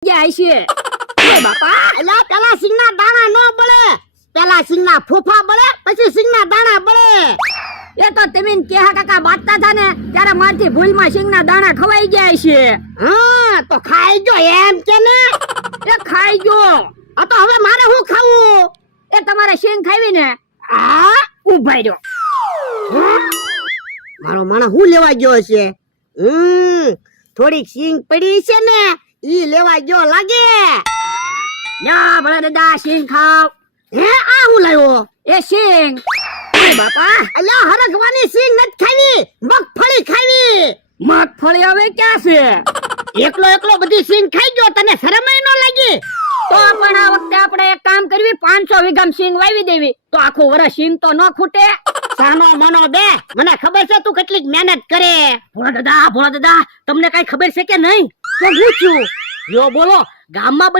જાય છે ઓય બાપા એલા પેલા સિંગના દાણા નો બળે, પેલા સિંગના ફોફા બળે પછી સિંગના દાણા બળે. એ તો તમે કેહા કાકા બાતતા હતા ને ત્યારે મારથી ભૂલમાં સિંગના દાણા ખવાઈ ગયા છે. હા તો ખાઈ જો એમ કે ને. એ ખાઈ ગયો. આ તો હવે મારે શું ખાવું? એ તમારે સિંગ ખાવી ને આ ઉભા રહ્યો. મારો માણસ હું લેવા ગયો છે? થોડીક સિંગ પડી છે ને ઈ લેવા ગયો લાગે. યા ભલા દાદા સિંગ ખાવ. હે આ હું લાવ્યો? એ સિંગ. ઓય બાપા અલ્યા હરગવાની સિંગ નથી ખાવી, મગફળી ખાવી. મગફળી હવે ક્યાં છે? એકલો એકલો બધી સિંગ ખાઈ ગયો, તને શરમય ન લાગી? તો પણ આ વખતે આપણે એક કામ કરવી, 500 વીઘામાં સિંગ વાવી દેવી તો આખું વર્ષ સિંગ તો ન ખૂટે. સાનો મનો બે, મને ખબર છે તું કેટલીક મહેનત કરે. ભોળા દાદા તમને કઈ ખબર છે કે નહીં? તો પૂછું યો બોલો ગામમાં બધા